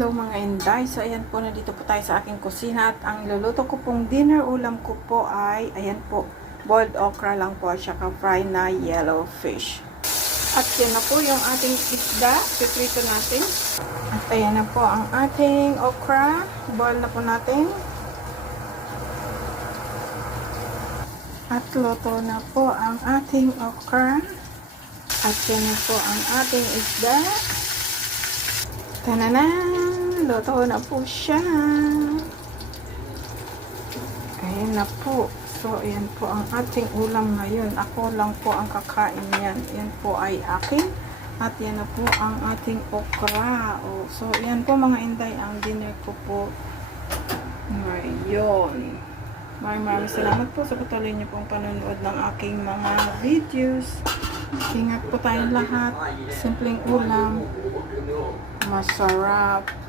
Hello mga inday, so ayan po, nandito po tayo sa aking kusina at ang luluto ko pong dinner ulam ko po ay, ayan po, boiled okra lang po at saka fry na yellow fish. At yan na po yung ating isda, piprito natin. At ayan na po ang ating okra, boil na po natin. At luto na po ang ating okra. At yan na po ang ating isda. Tananan! Luto na po siya. Ayan na po. So, ayan po ang ating ulam ngayon. Ako lang po ang kakain yan. Yan po ay akin. At yan na po ang ating okra. Oh, so, ayan po mga inday ang dinner ko po ngayon. Maraming salamat po sa patuloy niyo pong panonood ng aking mga videos. Ingat po tayong lahat. Simpleng ulam. Masarap.